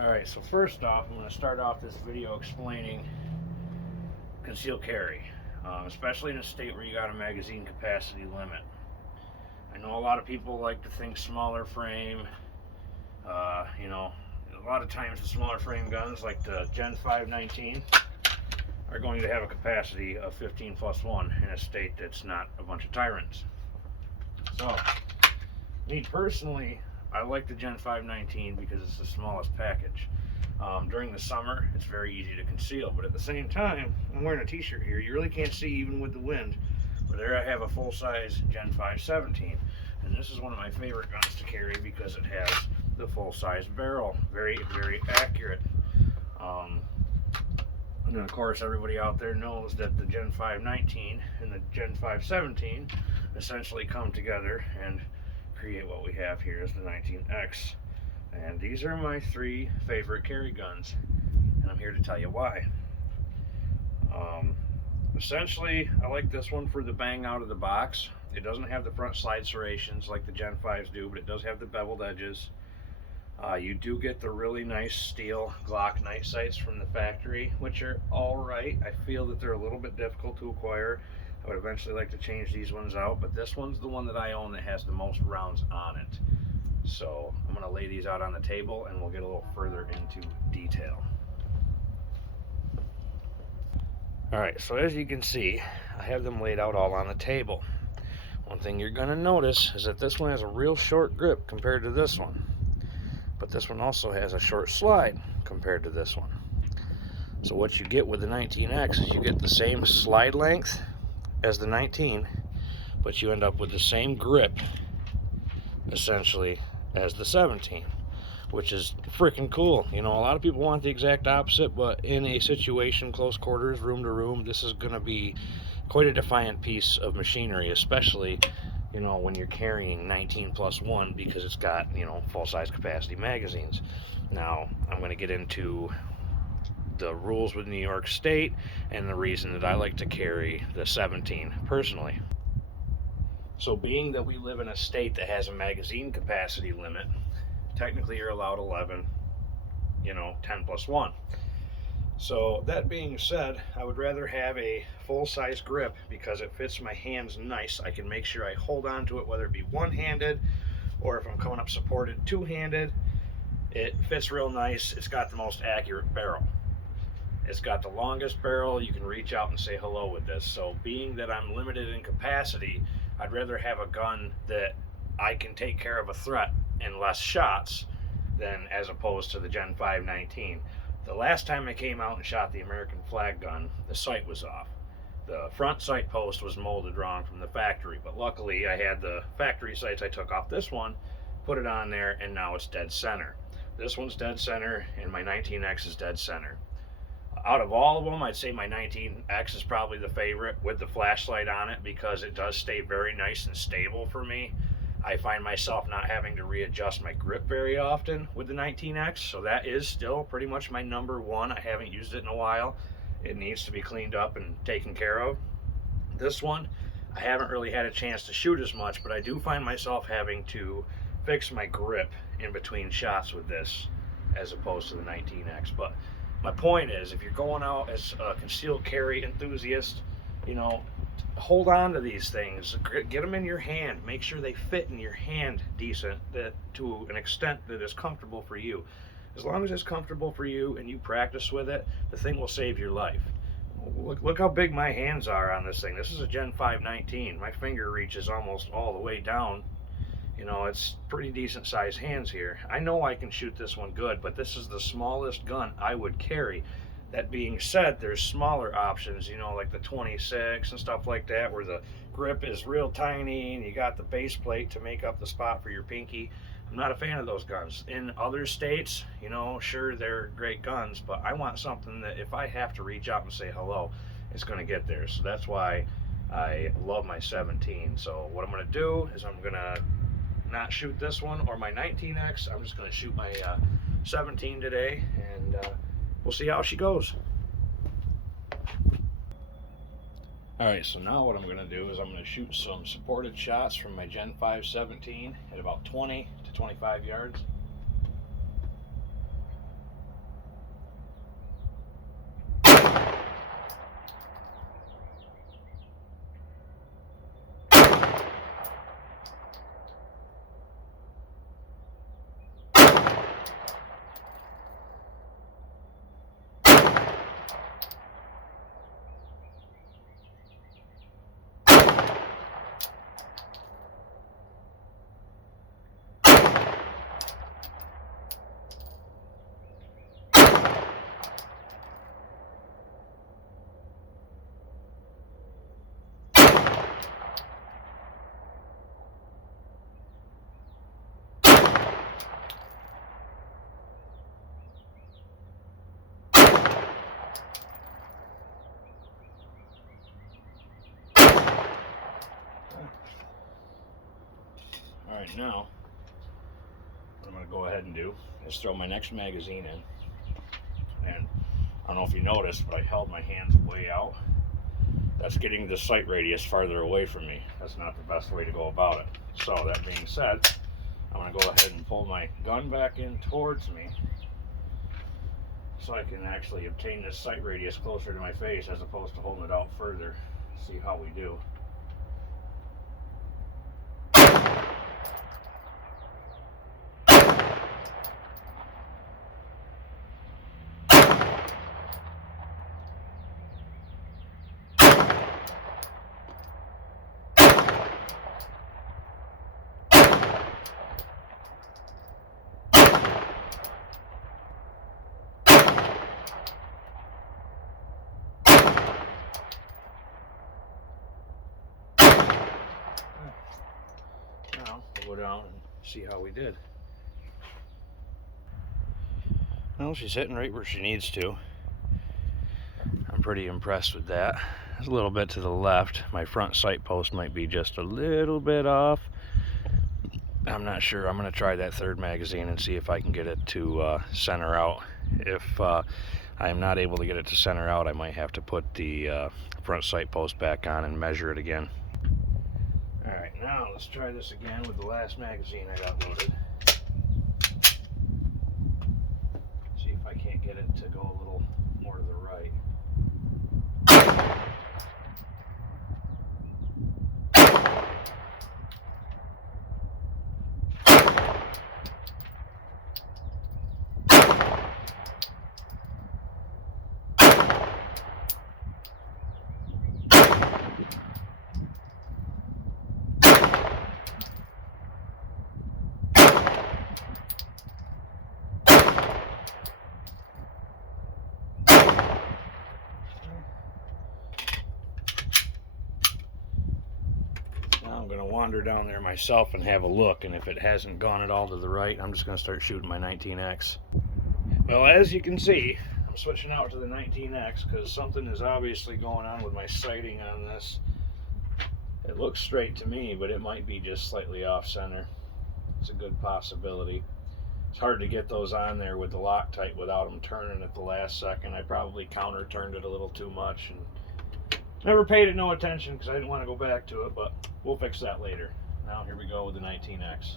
Alright, so first off, I'm going to start off this video explaining concealed carry, especially in a state where you got a magazine capacity limit. I know a lot of people like to think smaller frame, a lot of times the smaller frame guns like the Gen 519 are going to have a capacity of 15 plus 1 in a state that's not a bunch of tyrants. So, me personally, I like the Gen 519 because it's the smallest package. During the summer, it's very easy to conceal, but at the same time, I'm wearing a t-shirt here, you really can't see even with the wind. But there I have a full-size Gen 517, and this is one of my favorite guns to carry because it has the full-size barrel. Very, very accurate. And then of course everybody out there knows that the Gen 519 and the Gen 517 essentially come together and create what we have here is the 19X. And these are my three favorite carry guns, and I'm here to tell you why. Essentially, I like this one for the bang out of the box. It doesn't have the front slide serrations like the Gen 5s do, but it does have the beveled edges. You do get the really nice steel Glock night sights from the factory, which are alright. I feel that they're a little bit difficult to acquire. I would eventually like to change these ones out, but this one's the one that I own that has the most rounds on it. So I'm going to lay these out on the table and we'll get a little further into detail. Alright, so as you can see, I have them laid out all on the table. One thing you're going to notice is that this one has a real short grip compared to this one. But this one also has a short slide compared to this one. So what you get with the 19X is you get the same slide length as the 19, but you end up with the same grip essentially as the 17, which is freaking cool. You know, a lot of people want the exact opposite, but in a situation, close quarters, room to room, this is going to be quite a defiant piece of machinery, especially, you know, when you're carrying 19 plus 1 because it's got, you know, full-size capacity magazines. Now, I'm going to get into the rules with New York State and the reason that I like to carry the 17 personally. So being that we live in a state that has a magazine capacity limit, technically you're allowed 11, 10 plus 1. So that being said, I would rather have a full-size grip because it fits my hands nice. I can make sure I hold on to it, whether it be one-handed or if I'm coming up supported two-handed. It fits real nice. It's got the most accurate barrel. It's got the longest barrel. You can reach out and say hello with this. So being that I'm limited in capacity, I'd rather have a gun that I can take care of a threat in less shots than as opposed to the Gen 519. The last time I came out and shot the American flag gun, the sight was off. The front sight post was molded wrong from the factory, but luckily I had the factory sights I took off this one, put it on there, and now it's dead center. This one's dead center, and my 19X is dead center. Out of all of them, I'd say my 19X is probably the favorite with the flashlight on it because it does stay very nice and stable for me. I find myself not having to readjust my grip very often with the 19X, so that is still pretty much my number one. I haven't used it in a while. It needs to be cleaned up and taken care of. This one, I haven't really had a chance to shoot as much, but I do find myself having to fix my grip in between shots with this as opposed to the 19X. But my point is, if you're going out as a concealed carry enthusiast, hold on to these things, get them in your hand, make sure they fit in your hand decent, that to an extent that is comfortable for you. As long as it's comfortable for you and you practice with it, the thing will save your life. Look how big my hands are on this thing. This is a Gen 519. My finger reaches almost all the way down. It's pretty decent sized hands here. I know I can shoot this one good, but this is the smallest gun I would carry. That being said, there's smaller options, like the 26 and stuff like that, where the grip is real tiny and you got the base plate to make up the spot for your pinky. I'm not a fan of those guns. In other states, sure, they're great guns, but I want something that if I have to reach out and say hello, it's going to get there. So that's why I love my 17. So what I'm going to do is I'm going to not shoot this one or my 19X. I'm just going to shoot my 17 today, and we'll see how she goes. Alright, so now what I'm going to do is I'm going to shoot some supported shots from my Gen 517 at about 20 to 25 yards. Alright, now what I'm going to go ahead and do is throw my next magazine in. And I don't know if you noticed, but I held my hands way out. That's getting the sight radius farther away from me. That's not the best way to go about it. So that being said, I'm going to go ahead and pull my gun back in towards me so I can actually obtain this sight radius closer to my face as opposed to holding it out further. See how we do. Now we'll go down and see how we did. Well, she's hitting right where she needs to. I'm pretty impressed with that. It's a little bit to the left. My front sight post might be just a little bit off. I'm not sure. I'm going to try that third magazine and see if I can get it to center out. If I am not able to get it to center out, I might have to put the front sight post back on and measure it again. Alright, now let's try this again with the last magazine I got loaded. See if I can't get it to go a little more to the right. I'm going to wander down there myself and have a look, and if it hasn't gone at all to the right, I'm just going to start shooting my 19X. Well, as you can see, I'm switching out to the 19X because something is obviously going on with my sighting on this. It looks straight to me, but it might be just slightly off center. It's a good possibility. It's hard to get those on there with the Loctite without them turning at the last second. I probably counter turned it a little too much and never paid it no attention because I didn't want to go back to it, but we'll fix that later. Now here we go with the 19X.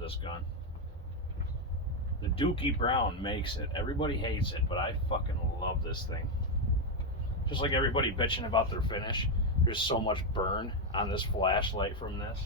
This gun. The Dookie Brown makes it. Everybody hates it, but I fucking love this thing. Just like everybody bitching about their finish, there's so much burn on this flashlight from this.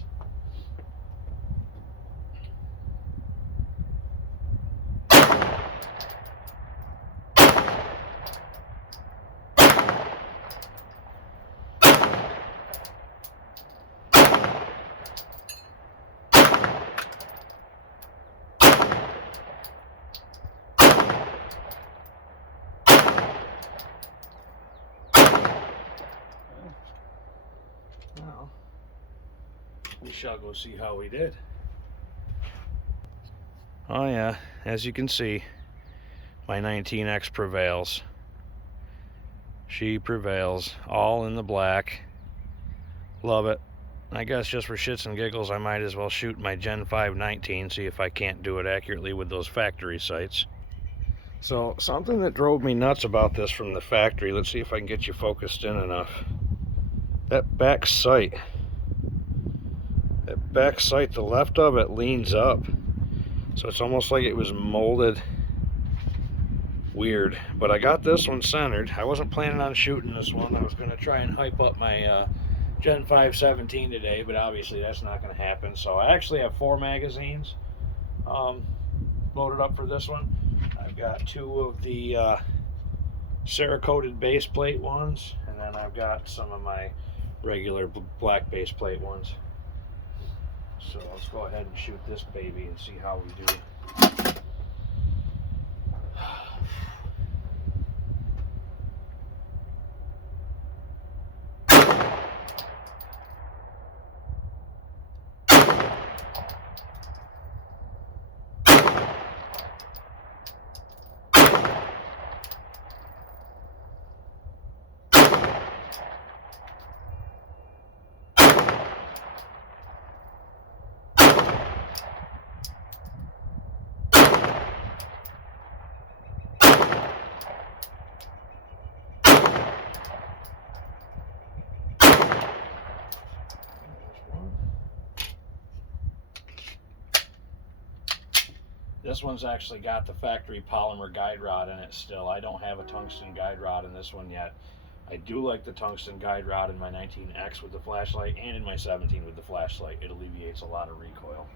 Now, we shall go see how we did. Oh yeah, as you can see, my 19X prevails. She prevails, all in the black. Love it. I guess just for shits and giggles, I might as well shoot my Gen 5 19, see if I can't do it accurately with those factory sights. So something that drove me nuts about this from the factory, let's see if I can get you focused in enough. That back sight, the left of it leans up. So it's almost like it was molded weird. But I got this one centered. I wasn't planning on shooting this one. I was going to try and hype up my Gen 5 17 today, but obviously that's not going to happen. So I actually have 4 magazines loaded up for this one. I've got 2 of the Cerakoted base plate ones, and then I've got some of my regular black base plate ones. So let's go ahead and shoot this baby and see how we do. This one's actually got the factory polymer guide rod in it still. I don't have a tungsten guide rod in this one yet. I do like the tungsten guide rod in my 19X with the flashlight and in my 17 with the flashlight. It alleviates a lot of recoil.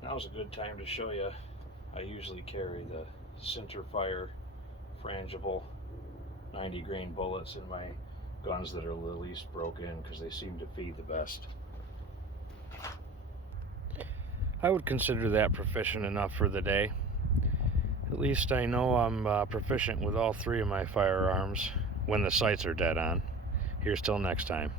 Now's a good time to show you. I usually carry the centerfire frangible 90 grain bullets in my guns that are the least broken because they seem to feed the best. I would consider that proficient enough for the day. At least I know I'm proficient with all 3 of my firearms when the sights are dead on. Here's till next time.